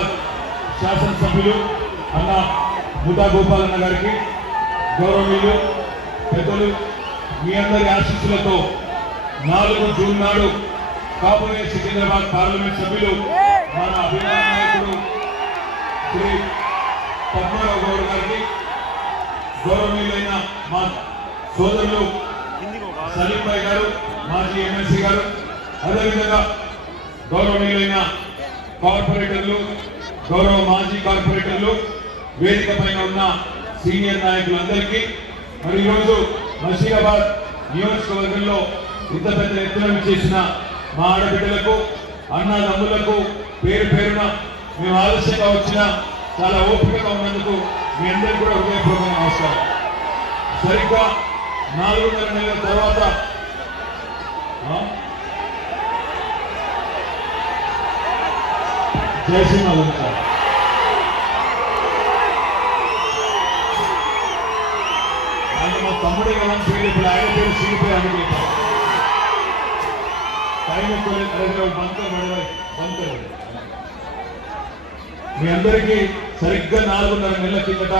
హైదరాబాద్ శాసనసభ్యులు అన్న ముఠా గోపాలన్న గారికి, గౌరవనీయులు పెద్దలు మీ అందరి ఆశీస్సులతో 4 జూన్ నాడు కాబోయే సికింద్రాబాద్ పార్లమెంట్ సభ్యులు మన అభిమాన నాయకుడు శ్రీ పద్మారావు గౌడ్ గారికి, గౌరవనీయులైన మా సోదరులు సలీం భాయ్ గారు, మాజీ ఎమ్మెల్సీ గారు, అదేవిధంగా గౌరవనీయులైన కార్పొరేటర్లు, గౌరవ మాజీ కార్పొరేటర్లు, వేదిక పైన ఉన్న సీనియర్ నాయకులందరికీ, మరి ఈరోజు మషీరాబాద్ నియోజకవర్గంలో ఇంత పెద్ద ఎత్తున చేసిన మా ఆడబిడ్డలకు, అన్నదమ్ములకు పేరు పేరున మేము ఆలస్యంగా వచ్చిన చాలా ఓపికగా ఉన్నందుకు మీ అందరికీ కూడా హృదయపూర్వక నమస్కారం. సరిగ్గా 4.5 నెలల తర్వాత జయసింహ సార్ ఆయన మా తమ్ముడే కదా పేరు, ఇప్పుడు ఆయన పేరు సిరిపోయి అనుకుంటారు. టైం ఎక్కువ బంకర్ మీ అందరికీ సరిగ్గా 4.5 నెలల కిందట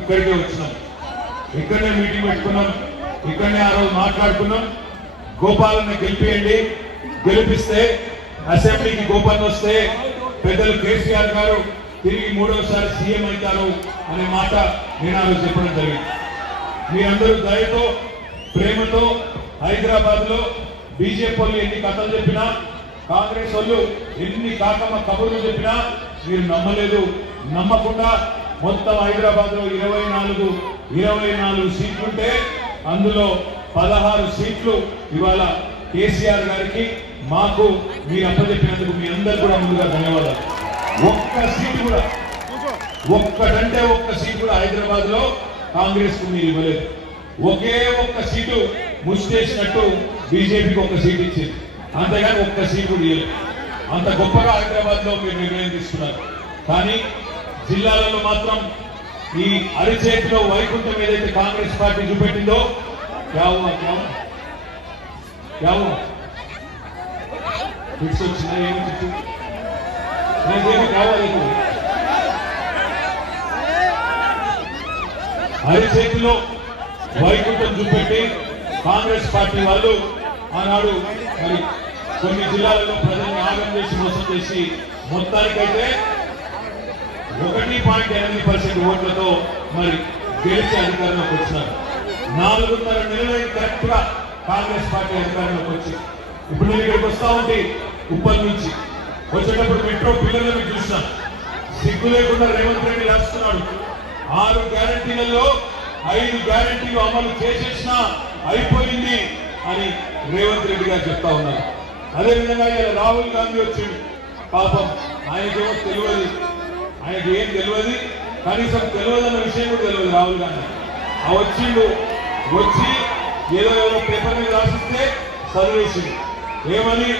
ఇక్కడికే వచ్చినాం. ఇక్కడనే మీటింగ్ పెట్టుకున్నాం, ఇక్కడనే ఆ రోజు మాట్లాడుకున్నాం. గోపాలన్న గెలిపియండి, గెలిపిస్తే అసెంబ్లీకి గోపాలన్న వస్తే పెద్దలు కేసీఆర్ గారు తిరిగి 3వసారి సీఎం అవుతారు అనే మాట నేను ఆ రోజు చెప్పడం జరిగింది. మీ అందరూ దయతో, ప్రేమతో హైదరాబాద్ లో బీజేపీ వాళ్ళు ఎన్ని కథలు చెప్పినా, కాంగ్రెస్ వాళ్ళు ఎన్ని కాకమ్మ కబుర్లు చెప్పినా మీరు నమ్మలేదు. నమ్మకుండా మొత్తం హైదరాబాద్ లో 24 సీట్లుంటే అందులో 16 సీట్లు ఇవాళ కేసీఆర్ గారికి, మాకు మీరు అప్పచెప్పినందుకు మీ అందరు కూడా ముందుగా ధన్యవాదాలు. ఒక్క సీట్ కూడా, ఒక్కటంటే ఒక్క సీట్ కూడా హైదరాబాద్ లో కాంగ్రెస్ కు మీరు ఇవ్వలేదు. ఒకే ఒక్క సీటు ముష్టేసినట్టు బీజేపీకి ఒక్క సీట్ ఇచ్చింది, అంతేగాని ఒక్క సీట్ కూడా ఇవ్వలేదు. అంత గొప్పగా హైదరాబాద్ లో మీరు నిర్ణయం తీసుకున్నారు. కానీ జిల్లాలలో మాత్రం ఈ అరిచేతిలో వైకుంఠం ఏదైతే కాంగ్రెస్ పార్టీ చూపెట్టిందో ఫిట్స్ వచ్చినా ఏమి కావాలి. అరిచేతిలో వైకుంఠం చూపెట్టి కాంగ్రెస్ పార్టీ వాళ్ళు ఆనాడు మరి కొన్ని జిల్లాలలో ప్రజల్ని ఆగం చేసి మోసం చేసి మొత్తానికైతే 1.8% ఓట్లతో మరి గెలిచి అధికారంలోకి వచ్చినారు. 4.5 నెలలు కరెక్ట్ గా కాంగ్రెస్ పార్టీ అధికారంలోకి వచ్చి ఇప్పుడు నేను ఇక్కడికి వస్తా ఉంటే ఉప్పల్ నుంచి వచ్చేటప్పుడు మెట్రో పిల్లలను చూసినా సిగ్గు లేకుండా రేవంత్ రెడ్డి రాస్తున్నాడు. 6 గ్యారంటీలలో 5 గ్యారంటీలు అమలు చేసేసినా అయిపోయింది అని రేవంత్ రెడ్డి గారు చెప్తా ఉన్నారు. అదేవిధంగా ఇలా రాహుల్ గాంధీ వచ్చింది. పాపం ఆయనకేమో తెలియదు, ఆయనకి ఏం తెలియదు, కనీసం తెలియదన్న విషయం కూడా తెలియదు రాహుల్ గాంధీ. వచ్చిండు, వచ్చి ఏదో పేపర్ మీద రాసిస్తే చదివేసింది. ఏమని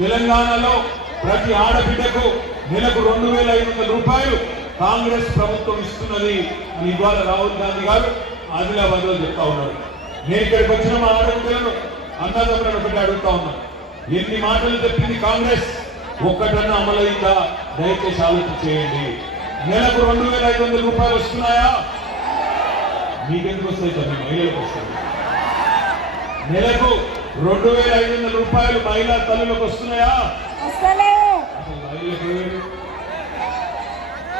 తెలంగాణలో ప్రతి ఆడబిడ్డకు నెలకు 2,500 రూపాయలు కాంగ్రెస్ ప్రభుత్వం ఇస్తున్నది అని ఇవాళ రాహుల్ గాంధీ గారు ఆదిలాబాద్ లో చెప్తా ఉన్నారు. నేను ఇక్కడికి వచ్చిన మా ఆడబిడ్డలను అన్నదమ్ములను ఒకటి అడుగుతా ఉన్నాను, ఎన్ని మాటలు చెప్పింది కాంగ్రెస్, ఒక్కటన్నా అమలైందా? దయచేసి ఆలోచన చేయండి. నెలకు 2,500 రూపాయలు వస్తున్నాయా? మీకెందుకు వస్తాయి సార్? మహిళలకు వస్తాయి. నెలకు 2,500 రూపాయలు మహిళా తల్లులకు వస్తున్నాయా?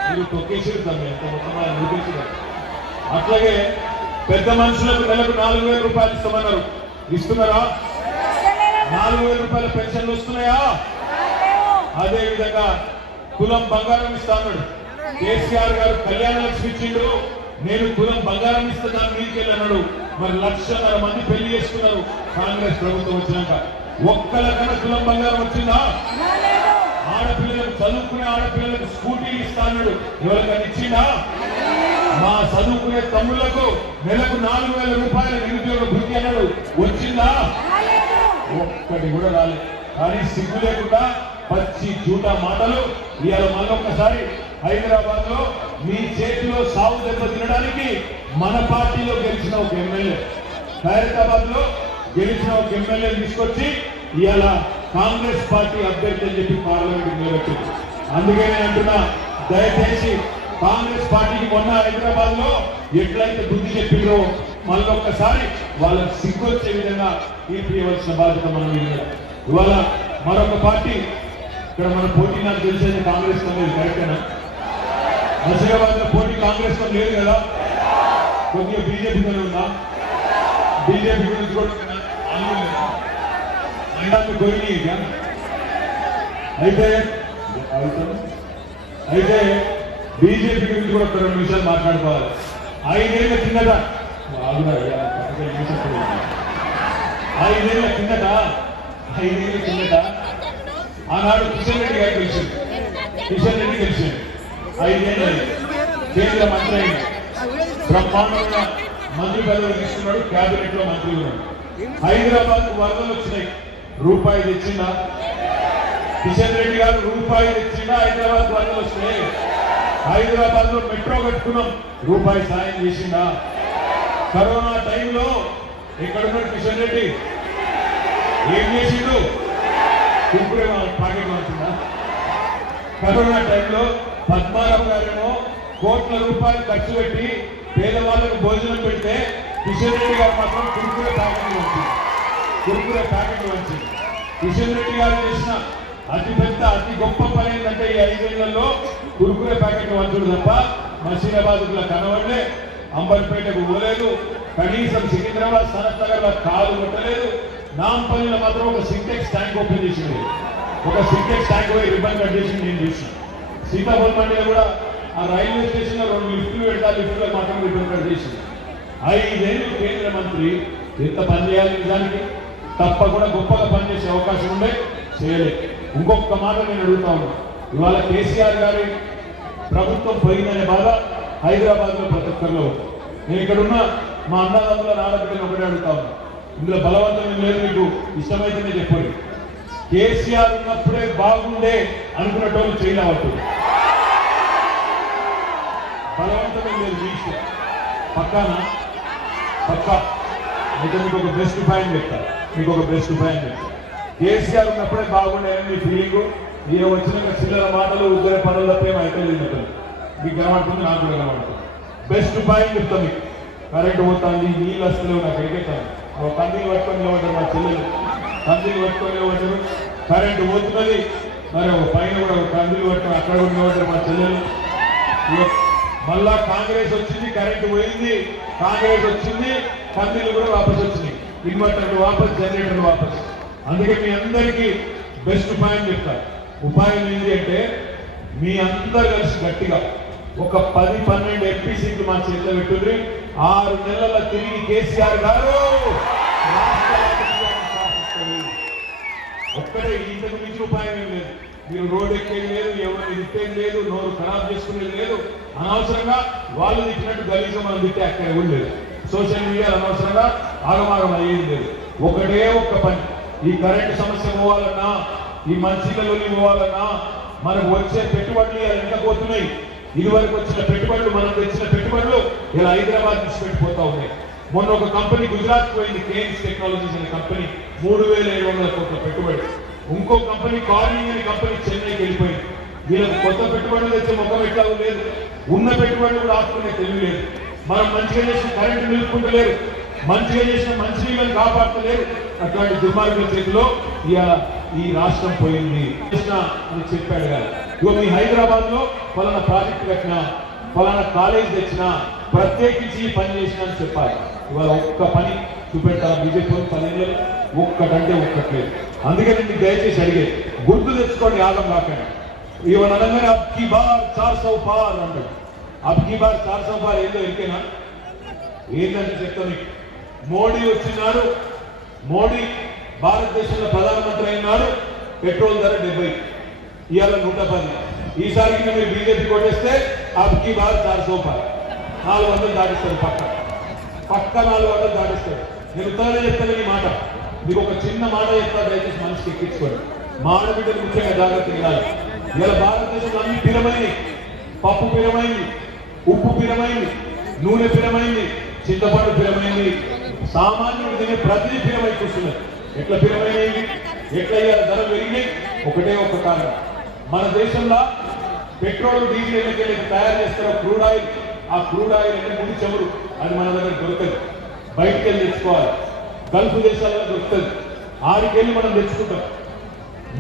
మీరు తొక్కేసి అట్లాగే పెద్ద మనుషులకు నెలకు 4,000 రూపాయలు ఇస్తామన్నారు, ఇస్తున్నారా? 4,000 రూపాయల పెన్షన్లు వస్తున్నాయా? అదే విధంగా కులం బంగారం ఇస్తా అన్నాడు కేసీఆర్ గారు. కళ్యాణ లక్ష్మి ఇచ్చిండు, నేను కులం బంగారం ఇస్తా దాన్ని మీకెళ్ళి అన్నాడు. మరి 1,00,000 మంది పెళ్లి చేసుకున్నారు కాంగ్రెస్ ప్రభుత్వం వచ్చినాక. ఒక్కలకన్నా కులం బంగారం వచ్చిందా? ఆడపిల్లలకు, చదువుకునే ఆడపిల్లలకు స్కూటీలు ఇస్తా అన్నాడు, ఎవరికైనా ఇచ్చిందా? మా చదువుకునే తమ్ముళ్లకు నెలకు 4,000 రూపాయల నిరుద్యోగ భృతి అన్నాడు, వచ్చిందా? ఒక్కటి కూడా రాలేదు. కానీ సిగ్గు లేకుండా పచ్చి జూటా మాటలు. ఇవాళ మళ్ళొక్కసారి హైదరాబాద్ లో మీ చేతిలో సాగు దెబ్బ తినడానికి మన పార్టీలో గెలిచిన ఒక ఎమ్మెల్యే, ఖైరతాబాద్ లో గెలిచిన ఒక ఎమ్మెల్యే తీసుకొచ్చి ఇవాళ కాంగ్రెస్ పార్టీ అభ్యర్థి అని చెప్పి పార్లమెంట్ నిలబెట్టింది. అందుకే నేను అంటున్నా, దయచేసి కాంగ్రెస్ పార్టీకి మొన్న హైదరాబాద్ లో ఎట్లయితే బుద్ధి చెప్పిందో మళ్ళొక్కసారి వాళ్ళకి సిగ్గొచ్చే విధంగా తీర్పు ఇవ్వాల్సిన బాధ్యత మనం మీద. ఇవాళ మరొక పార్టీ ఇక్కడ మన పోటీ నాకు తెలిసేది కాంగ్రెస్ తో లేదు, కరెక్టేనా? హైదరాబాద్ లో పోటీ కాంగ్రెస్ తో లేదు కదా, కొద్దిగా బీజేపీతోనే ఉందా? బీజేపీ గురించి కూడా పోయినాయి. అయితే బీజేపీ గురించి కూడా 2 నిమిషాలు మాట్లాడుకోవాలి. 5 ఏళ్ల కిందట 5 ఏళ్ల కిందట ఆనాడు కిషన్ రెడ్డి గారు గెలిచింది. కిషన్ రెడ్డి గెలిచింది 5 ఏళ్ళు కేంద్ర మంత్రి అయింది. బ్రహ్మాండంగా మంత్రి పదవి తీసుకున్నాడు, క్యాబినెట్ లో మంత్రి ఉన్నాడు. హైదరాబాద్ వరదలు వచ్చినాయి, రూపాయి తెచ్చిందా? కిషన్ రెడ్డి గారు రూపాయి తెచ్చిందా? హైదరాబాద్ వరదలు వస్తున్నాయి. హైదరాబాద్ లో మెట్రో కట్టుకున్నాం, రూపాయి సాయం చేసిందా? కరోనా టైంలో ఎక్కడున్నాడు కిషన్ రెడ్డి? ఏం చేసిండు? కుక్కురే పాకెట్ వచ్చిందా? కరోనా టైంలో పద్మారావు గారేమో కోట్ల రూపాయలు ఖర్చు పెట్టి పేదవాళ్ళకు భోజనం పెడితే కిషన్ రెడ్డి గారు మాత్రం కురుకురే ప్యాకెట్లు వచ్చింది. కురుకురే ప్యాకెట్లు వచ్చింది. కిషన్ రెడ్డి గారు చేసిన అతిపెద్ద అతి గొప్ప పని ఏంటంటే ఈ 5 ఏళ్లలో కురుకురే ప్యాకెట్లు వంచుడు తప్ప మసీరాబాద్ కనబడలే, అంబర్పేటకు పోలేదు, కనీసం సికింద్రాబాద్ సనత్ నగర్ లో కాలు కొట్టలేదు. నాంపల్లిలో మాత్రం ఒక సింటెక్స్ ట్యాంక్ ఓపెన్ చేసింది, ఒక సింటెక్స్ ట్యాంక్ పోయి రిబ్బన్ కట్ చేసి నేను చూసిన. సీతాఫల్ మండిలో కూడా ఆ రైల్వే స్టేషన్ లో 2 లిఫ్ట్లు పెడతా, లిఫ్ట్లో మాత్రం రిబ్బన్ కట్ చేసింది. 5 ఏళ్ళు కేంద్ర మంత్రి ఎంత పని చేయాలి? నిజానికి తప్పకుండా గొప్పగా పనిచేసే అవకాశం ఉండే, చేయలేదు. ఇంకొక మాట నేను అడుగుతా ఉన్నా, ఇవాళ కేసీఆర్ గారి ప్రభుత్వం పోయిందనే బాధ హైదరాబాద్ లో ప్రతి ఒక్కరిలో ఉంది. నేను ఇక్కడున్న మా అన్నదమ్ముల నాడబిడ్డను ఒకటే అడుగుతా ఉన్నా, ఇందులో బలవంతం లేదు, మీకు ఇష్టమైతేనే చెప్పండి. కేసీఆర్ ఉన్నప్పుడే బాగుండే అనుకున్నటోళ్ళు చేయలేవట్టు, బలవంతమే లేదు, మీ ఇష్టం. పక్కానా? పక్కా. అయితే మీకు ఒక బెస్ట్ పాయింట్ చెప్తారు, మీకు ఒక బెస్ట్ పాయింట్ చెప్తారు. కేసీఆర్ ఉన్నప్పుడే బాగుండేదని మీ ఫీలింగ్. ఈయన వచ్చిన చిల్లర మాటలు ఉద్దర పనులు తప్ప ఏమైతే లేదు. మీకు కనబడుతుంది, నాకు కూడా కనబడుతుంది. బెస్ట్ పాయింట్ చెప్తాను మీకు. కరెంట్ పోతుంది, నీళ్ళు వస్తలేవు, నాకు ఎడికెత్తాను. కందిని పట్టుకొని నిలబడ్డారు మా చెల్లెలు, కందిని పట్టుకొని నిలబడ్డారు. కరెంటు పోతున్నది, మరి పైన కూడా కందిని పట్టుకొని అక్కడ కూడా నిలబడ్డారు మా చెల్లెలు. మళ్ళా కాంగ్రెస్ వచ్చింది, కరెంటు పోయింది. కాంగ్రెస్ వచ్చింది, కందిలు కూడా వాపస్ వచ్చినాయి. ఇన్వర్టర్లు వాపస్, జనరేటర్లు వాపస్. అందుకే మీ అందరికీ బెస్ట్ పాయింట్ చెప్తారు. ఉపాయం ఏంటి అంటే, మీ అందరు కలిసి గట్టిగా ఒక 10-12 ఎంపీ సీట్లు మా చేతిలో పెట్టుండ్రి. 6 నెలల తిరిగి కేసీఆర్ గారు ఒక్కడే, ఇంతకు మించిన ఉపాయం ఏం లేదు. మీరు రోడ్ ఎక్కేది లేదు, ఎవరిని తిట్టేది లేదు, నోరు ఖరాబ్ చేసుకునేది లేదు. అనవసరంగా వాళ్ళు తిట్టినట్టు గలీజం మనం తిట్టే అక్కడ కూడా లేదు. సోషల్ మీడియా అనవసరంగా ఆగమాగం అయ్యేది లేదు. ఒకటే ఒక్క పని, ఈ కరెంటు సమస్య పోవాలన్నా, ఈ మంచిలో పోవాలన్నా, మనకు వచ్చే పెట్టుబడులు ఎంత పోతున్నాయి. ఇదివరకు వచ్చిన పెట్టుబడులు, మనం తెచ్చిన పెట్టుబడులు ఇలా హైదరాబాద్ నుంచి పెట్టిపోతా ఉన్నాయి. మొన్న ఒక కంపెనీ గుజరాత్ పోయింది, కేన్స్ టెక్నాలజీస్ అనే కంపెనీ, 3,700 కోట్ల పెట్టుబడి. ఇంకో కంపెనీ కార్నింగ్ అనే కంపెనీ చెన్నైకి వెళ్ళిపోయింది. వీళ్ళకి కొత్త పెట్టుబడులు తెచ్చే ముఖం ఎట్లా లేదు, ఉన్న పెట్టుబడులు కూడా ఆపుకునే తెలివి లేదు. మనం మంచిగా చేసిన కరెంటు నిలుపుకుంటలేరు, మంచిగా చేసిన మంచినీళ్ళని కాపాడతలేరు. అట్లాంటి దుర్మార్గుల చేతిలో ఈ రాష్ట్రం పోయింది అని చెప్పాడు కదా. ఇగో మీ హైదరాబాద్ లో ఫలానా ప్రాజెక్టు కట్టినా, ఫలానా కాలేజ్ తెచ్చినా, ప్రత్యేకించి పని చేసినా అని చెప్పాలి. ఇవాళ ఒక్క పని చూపెడతా బీజేపీ 10 ఏళ్ళు ఒక్కటంటే ఒక్కట్లేదు. అందుకే నేను దయచేసి అడిగేది, గుర్తు తెచ్చుకోండి, ఆగం కాకండి. ఇవాళ అనగానే అబ్కి బార్ 400 పార్ అంటాడు. అబ్కి బార్ 400 పార్ ఏందో ఎరికేనా? ఏంటంటే చెప్తాను. మోడీ వచ్చినాడు, మోడీ భారతదేశంలో ప్రధానమంత్రి అయినాడు, పెట్రోల్ ధర 70, ఇవాళ 110. ఈసారికి మీరు బీజేపీ కొట్టేస్తే అబ్కి బార్ 400 పార్, 400 దాటిస్తారు. పక్క 400 దాటిస్తారు. నేను ఉత్తరాలు చెప్తాను ఈ మాట. మీకు ఒక చిన్న మాట చెప్తా, దయచేసి మనిషికి ఎక్కించుకోండి. మా ఆడబిడ్డలు ముఖ్యంగా జాగ్రత్త తినాలి. ఇలా భారతదేశంలో అన్ని పిరమైంది, పప్పు పిరమైంది, ఉప్పు పిరమైంది, నూనె పిరమైంది, చింతపండు పిరమైంది, సామాన్యుడు తినే ప్రతి పిరమై కూర్చున్నది. ఎట్లా పిరమైనది, ఎట్లా ధర పెరిగినాయి? ఒకటే ఒక్క కారణం, మన దేశంలో పెట్రోల్ డీజిల్ ఎన్నికలు తయారు చేస్తారో క్రూడ్ ఆయిల్, ఆ క్రూడ్ ఆయిల్ అంటే ముడి చమురు, అది మన దగ్గర దొరకదు, బయటికి వెళ్ళి తెచ్చుకోవాలి. గల్ఫ్ దేశాలలో దొరుకుతుంది, ఆడికెళ్ళి మనం తెచ్చుకుంటాం.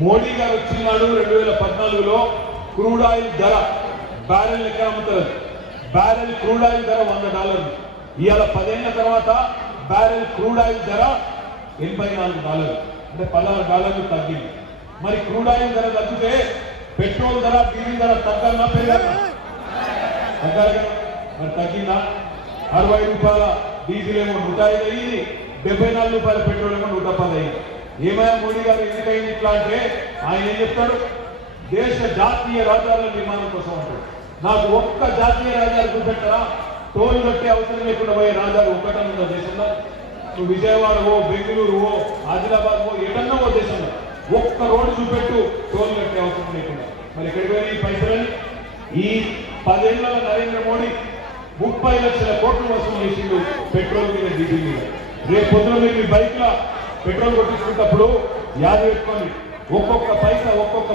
మోడీ గారు వచ్చినాడు 2014లో క్రూడ్ ఆయిల్ ధర బ్యారెల్ లెక్క అమ్ముతారు. బ్యారెల్ క్రూడ్ ఆయిల్ ధర $100. ఇవాళ 10 ఏళ్ల తర్వాత బ్యారెల్ క్రూడ్ ఆయిల్ ధర $84, అంటే $16 తగ్గింది. మరి క్రూడ్ ఆయిల్ ధర తగ్గితే పెట్రోల్ ధర, డీజిల్ ధర తగ్గాలన్నా పెరగాలన్నా? తగ్గాలి కదా. మరి తగ్గిందా? 60 రూపాయల డీజిల్ ఏమో 105 అయ్యింది, 74 రూపాయల పెట్రోల్ ఏమో 110 అయ్యింది. ఏమైనా మోడీ గారు ఎందుకైంది ఇట్లా అంటే ఆయన ఏం చెప్తాడు? దేశ జాతీయ రహదారుల నిర్మాణం కోసం అంటాడు. నాకు ఒక్క జాతీయ రహదారి చూపెట్టరా? టోల్ కట్టే అవసరం లేకుండా పోయే రహదారి ఒక్కటన్నా దేశంలో? నువ్వు విజయవాడవో, బెంగళూరువో, ఆదిలాబాద్వో, ఎటన్నా ఓ దేశంలో ఒక్క రోడ్డు చూపెట్టు టోల్ కట్టే అవసరం లేకుండా. మరి ఎక్కడికి పోయి ఈ పైసలని? ఈ 10 ఏళ్ల నరేంద్ర మోడీ 30 లక్షల కోట్లు వసూలు చేసిండు పెట్రోల్ మీద, డీజిల్ మీద. రేపు పొద్దున మీరు మీ బైక్ లా పెట్రోల్ కొట్టించుకున్నప్పుడు యాద పెట్టుకోండి, ఒక్కొక్క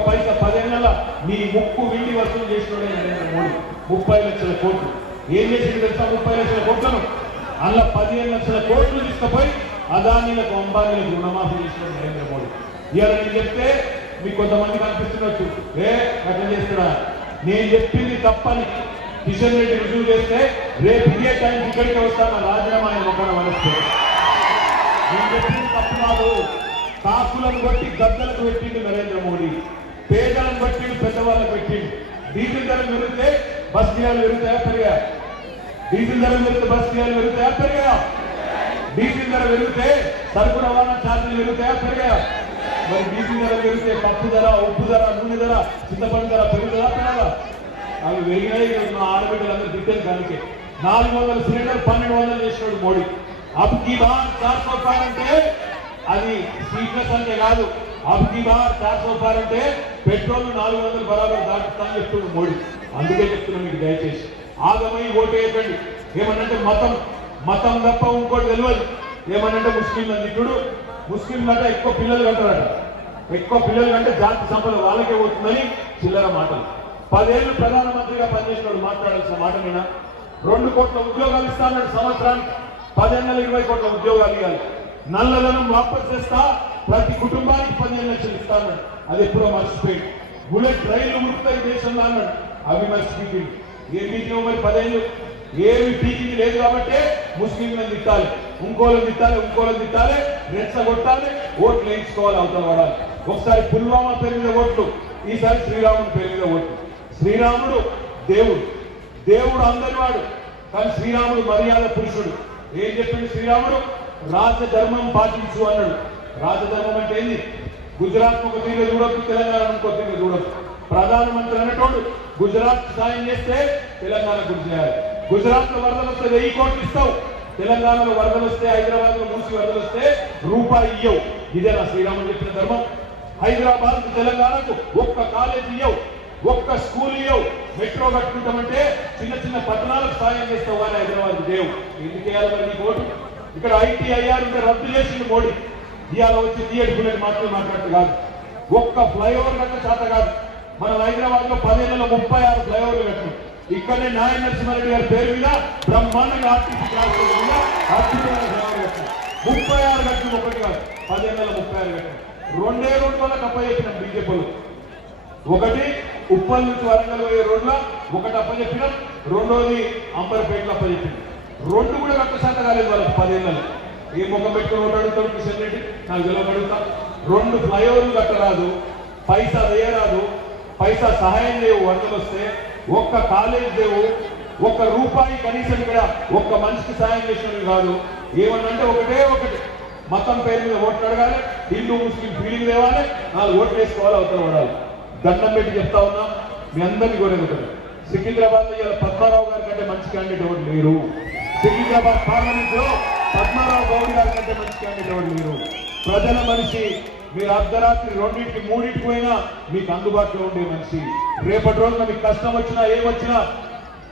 పైసా 10 ఏళ్ల మీ ముక్కు విండి వసూలు చేసినోడే నరేంద్ర మోడీ. 30 లక్షల కోట్లు ఏం చేసింది తెలుసా? 30 లక్షల కోట్లను అలా 15 లక్షల కోట్లు తీసుకుపోయి అదానీలకు, అంబానీలకు రుణమాఫీ చేసిన నరేంద్ర మోడీ. ఇవాళ నేను చెప్తే మీకు కొంతమంది కనిపిస్తున్నట్టు, అట్లా చేస్తున్నా. నేను చెప్పింది తప్పని కిషన్ రెడ్డి రుజువు చేస్తే రేపు ఇదే టైం ఇక్కడికి వస్తాను, రాజీనామా ఆయన మొక్కన వలస్తే. నేను చెప్పింది తప్పు కాదు. కాకులను బట్టి గద్దలకు పెట్టిండు నరేంద్ర మోడీ, పేదలను బట్టి పెద్దవాళ్ళకు పెట్టిండు. డీజిల్ ధరలు పెరిగితే బస్ కిరాలు పెరుగుతాయా పెరిగా? డీజిల్ ధరలు పెరిగితే బస్ కిరాలు పెరుగుతాయా పెరిగా? డీజిల్ ధర పెరిగితే సరుకు రవాణా ఛార్జీలు పెరుగుతాయా పెరిగా? మరి డీజిల్ ధర పెరిగితే పప్పు ధర, ఉప్పు ధర, నూనె ధర, చింతపండు ధర పెరుగుతుందా పెరగా? అవి పెరిగినాయి. మా ఆడబిడ్డలందరూ దిద్దని దానికి 400 సిలిండర్ 1200 చేసినాడు మోడీ. అబ్కి బార్ 400 రూపాయలు అంటే అది సీట్ల సంఖ్య కాదు. అబ్కి బార్ 400 రూపాయలు అంటే పెట్రోల్ 400 బరాబర్ దాటుతా అని చెప్తున్నాడు మోడీ. అందుకే చెప్తున్నా మీకు, దయచేసి ఆగమై ఓటేయకండి. ఏమనంటే మతం తప్ప ఇంకోటి తెలియదు. ఏమనంటే ముస్లింలు నిధుడు, ముస్లింలు అంటే ఎక్కువ పిల్లలు కంటారట. ఎక్కువ పిల్లలు కంటే జాతి సంపద వాళ్ళకే పోతుందని చిల్లర మాటలు. 10 ఏళ్ళు ప్రధానమంత్రిగా పనిచేసినాడు, మాట్లాడాల్సిన మాట నేనా? 2 కోట్ల ఉద్యోగాలు ఇస్తా అన్నాడు సంవత్సరానికి. 10 ఏళ్ళలో 20 కోట్ల ఉద్యోగాలు ఇవ్వాలి. నల్లధనం వాపస్ చేస్తా, ప్రతి కుటుంబానికి 15 లక్షలు ఇస్తా అన్నాడు. అది ఎప్పుడో మర్చిపోయింది. బుల్లెట్ రైళ్లు ఉరుకుతాయి దేశంలో అన్నాడు, అవి మర్చిపోయింది. ఏం పీకిన మరి 10 ఏళ్ళు? ఏమి పీకింది లేదు కాబట్టి ముస్లింలను తిట్టాలి, ఇంకోళ్ళని తిట్టాలి, రెచ్చగొట్టాలి, ఓట్లు వేయించుకోవాలి, అవతల పడాలి. ఒకసారి పుల్వామా పేరు మీద ఓట్లు, ఈసారి శ్రీరాముడు పేరు మీద ఓట్లు. శ్రీరాముడు దేవుడు అందరి వాడు, కానీ శ్రీరాముడు మర్యాద పురుషుడు. ఏం చెప్పింది శ్రీరాముడు? రాజధర్మం పాటించు అన్నాడు. రాజధర్మం అంటే ఏంది? గుజరాత్ ఒక తీరు చూడొద్దు, తెలంగాణ ఇంకో తీరు చూడొద్దు. ప్రధానమంత్రి అనేటోడు గుజరాత్ సాయం చేస్తే తెలంగాణ గుర్తు చేయాలి. గుజరాత్ లో వరదలు వస్తే 1000 కోట్లు ఇస్తావు, తెలంగాణలో వరదలు వస్తే, హైదరాబాద్ లో మూసి వరదలు వస్తే రూపాయి ఇయ్యవు. ఇదే నా శ్రీరాముడు చెప్పిన ధర్మం. హైదరాబాద్ తెలంగాణకు ఒక్క కాలేజ్ ఇయ్యవు, ఒక్క స్కూల్ ఇయ్యవు. మెట్రో కట్టుకుంటామంటే చిన్న పట్టణాలకు సాయం చేస్తావు, కానీ హైదరాబాద్ దేవు. ఎందుకు వేయాలి మరి నీకు ఓటు? ఇక్కడ ITIR ఉంటే రద్దు చేసిండు మోడీ. ఇవాళ వచ్చి బుల్లెట్ మాట్లాడుతూ కాదు, ఒక్క ఫ్లైఓవర్ కట్ట చేత కాదు. మనం హైదరాబాద్ లో 10 ఏళ్లలో 36 ఫ్లైఓవర్లు కట్టాం. ఇక్కడనే నాయన నరసింహారెడ్డి గారి పేరు మీద బ్రహ్మాండంగా ఆర్టీసీ క్లాస్ ఫ్లైఓవర్ కట్టాం. 36 కట్టిన ఒకటి కాదు, 10 ఏళ్లలో 36 కట్టాం. 2 రోడ్లకు అప్పచెప్పినాం బీజేపీలు. ఒకటి ఉప్పల్ నుంచి వరంగల్ పోయే రోడ్ల ఒకటి అప్పచెప్పినాం, రెండోది అంబర్పేటలో అప్పచెప్పినాం. 2 కూడా కట్టశాత కాలేదు వాళ్ళకి 10 ఏళ్లలో. ఏ ముఖం పెట్టుకుని ఓటాడుతాడు కిషన్ రెడ్డి? నాకు గెలవగలుగుతా. 2 ఫ్లైఓవర్లు కట్టరాదు, పైసా వేయరాదు, పైసా సహాయం లేవు వరదలు వస్తే, ఒక్క కాలేజ్ లేవు, ఒక్క రూపాయి కనీసం ఇక్కడ ఒక్క మనిషికి సాయం చేసినవి కాదు. ఏమన్నంటే ఒకటి మతం పేరు మీద ఓట్లు అడగాలి, హిందూ ముస్లిం ఫీలింగ్ తేవాలి, 4 ఓట్లు వేసుకోవాలి, అవతల పడాలి. దండం పెట్టి చెప్తా ఉన్నాం, మీ అందరినీ కోరేది ఒకటి, సికింద్రాబాద్ లో ఇలా పద్మారావు గారి కంటే మంచి క్యాండిడేట్ ఎవరు లేరు. సికింద్రాబాద్ పార్లమెంట్ లో పద్మారావు గౌడ్ గారి కంటే మంచి క్యాండిడేట్ ఎవరు లేరు. ప్రజల మనిషి, మీరు అర్ధరాత్రి 2ంటికి 3ంటికి పోయినా మీకు అందుబాటులో ఉండే మనిషి. రేపటి రోజున మీకు కష్టం వచ్చినా ఏమొచ్చినా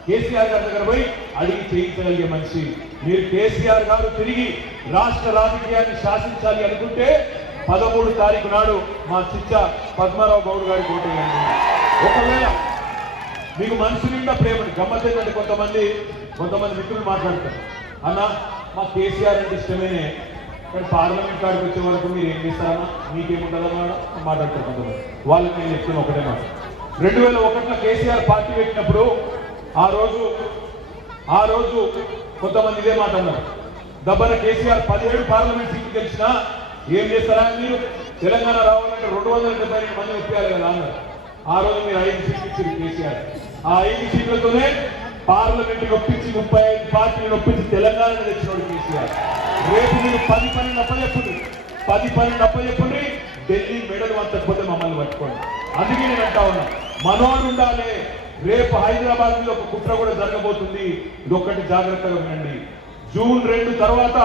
కేసీఆర్ గారి దగ్గర పోయి అడిగి చేయించగలిగే మనిషి. మీరు కేసీఆర్ గారు తిరిగి రాష్ట్ర రాజకీయాన్ని శాసించాలి అనుకుంటే 13 తారీఖు నాడు మా చిచ్చ పద్మారావు గౌడ్ గారికి ఓటేయండి. ఒకవేళ మీకు మనసు నిండా ప్రేమ. గమ్మత్ ఏంటంటే కొంతమంది మిత్రులు మాట్లాడతారు, అన్న మా కేసీఆర్ అంటే ఇష్టమేనే, కానీ పార్లమెంట్ కాడికి వచ్చే వరకు మీరు ఏం చేస్తారన్నా, మీకేముంటుందన్నా మాట్లాడతారు కొంతమంది. వాళ్ళకి నేను చెప్తున్నా ఒకటే మాట. 2001లో కేసీఆర్ పార్టీ పెట్టినప్పుడు ఆ రోజు కొంతమంది ఇదే మాట అన్నారు, దబ్బన కేసీఆర్ 17 పార్లమెంట్ సీట్లు గెలిచినా ఏం చేస్తారా మీరు, తెలంగాణ రావాలంటే 272 మంది ఒప్పారు కదా అన్నారు. ఆ రోజు మీరు 5 సీట్లు ఇచ్చారు కేసీఆర్. ఆ 5 సీట్లతోనే పార్లమెంట్ ఒప్పించి 35 పార్టీలను ఒప్పించి తెలంగాణ తెచ్చినోడు కేసీఆర్. రేపు మీరు 10 అప్పచెప్పండి, ఢిల్లీ మెడలు వంచకపోతే మమ్మల్ని పట్టుకోండి. అందుకే నేను అంటా ఉన్నా, మనోడు ఉండాలి. రేపు హైదరాబాద్ మీద ఒక కుట్ర కూడా జరగబోతుంది, ఇదొక్కటి జాగ్రత్తగా వినండి. జూన్ 2 తర్వాత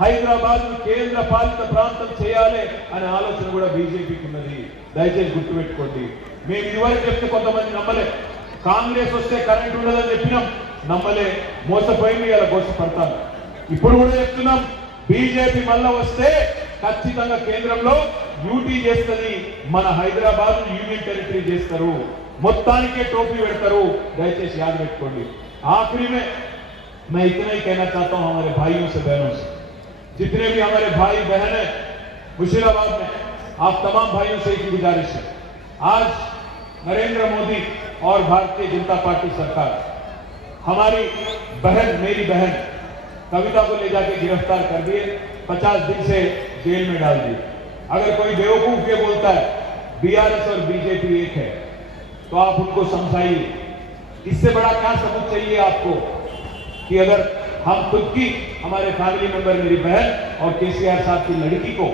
హైదరాబాద్ కేంద్ర పాలిత ప్రాంతం చేయాలి అనే ఆలోచన కూడా బీజేపీకి ఉన్నది. దయచేసి గుర్తుపెట్టుకోండి. మేము ఇదివరకు చెప్తే కొంతమంది నమ్మలే, కాంగ్రెస్ వస్తే కరెంట్ ఉండదని చెప్పినాం, నమ్మలే, మోసపోయి ఇలా గోసపడతాం. ఇప్పుడు కూడా చెప్తున్నాం, బీజేపీ మళ్ళా వస్తే ఖచ్చితంగా కేంద్రంలో యూటీ చేస్తుంది, మన హైదరాబాద్ యూనియన్ టెరిటరీ చేస్తారు, మొత్తానికే టోపీ పెడతారు. దయచేసి యాद పెట్టుకోండి. आखिरी में मैं इतना ही कहना चाहता हूं हमारे भाइयों से बहनों से, जितने भी हमारे भाई बहन हैं मुशीराबाद में, आप तमाम भाइयों से एक गुजारिश है, आज नरेंद्र मोदी और भारतीय जनता पार्टी सरकार हमारी बहन, मेरी बहन कविता को ले जाके गिरफ्तार कर दिए, 50 दिन से जेल में डाल दिए. अगर कोई बेवकूफ ये बोलता है बीआरएस और बीजेपी एक है, तो आप उनको समझाइए. इससे बड़ा क्या सबूत चाहिए आपको कि अगर हम खुद की, हमारे फैमिली मेंबर मेरी बहन और केसीआर साहब की लड़की को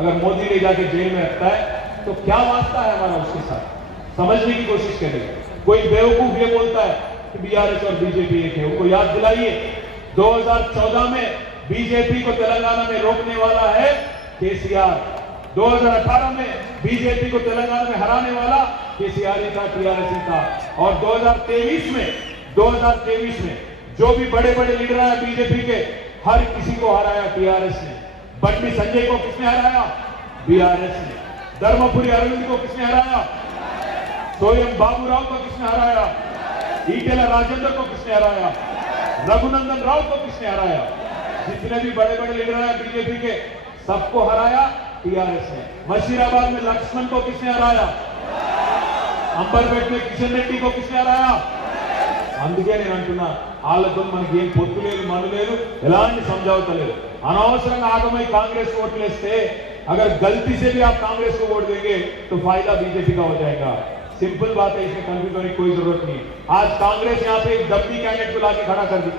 अगर मोदी ले जाके जेल में रखता है, तो क्या वास्ता है हमारा उसके साथ, समझने की कोशिश करें. कोई बेवकूफ ये बोलता है कि बीआरएस और बीजेपी एक है, उनको याद दिलाइए 2014 में बीजेपी को तेलंगाना में रोकने वाला है केसीआर, 2018 में बीजेपी को तेलंगाना में हराने वाला केसीआर ही था, टीआरएस ही था, और 2023 में जो भी बड़े बड़े लीडर हैं बीजेपी के, हर किसी को हराया टीआरएस ने. बंडी संजय को किसने हराया? बीआरएस ने. धर्मपुरी अरविंद को किसने हराया? स्वयं बाबूराव को किसने हराया? ईटेला राजेंद्र को किसने हराया? रघुनंदन राव को किसने हराया? जितने भी बड़े बड़े लीडर हैं बीजेपी के, सबको हराया टीआरएस ने. मशीराबाद में लक्ष्मण को किसने हराया? अंबरपेट में किशन रेड्डी को किसने हराया? అందుకే నేను అంటున్నా, వాళ్ళతో మనకి ఏం పొత్తు లేదు, మను లేదు, ఎలాంటి समझौता లేదు. అనవసరంగా ఆగమై కాంగ్రెస్ ఓట్లేస్తే, अगर गलती से भी आप कांग्रेस को वोट देंगे तो फायदा बीजेपी का हो जाएगा. सिंपल बात है, इसमें कंफ्यूज होने की कोई जरूरत नहीं. आज कांग्रेस यहाँ पे एक डब्बी कैंडिडेट को लाके खड़ा कर दी.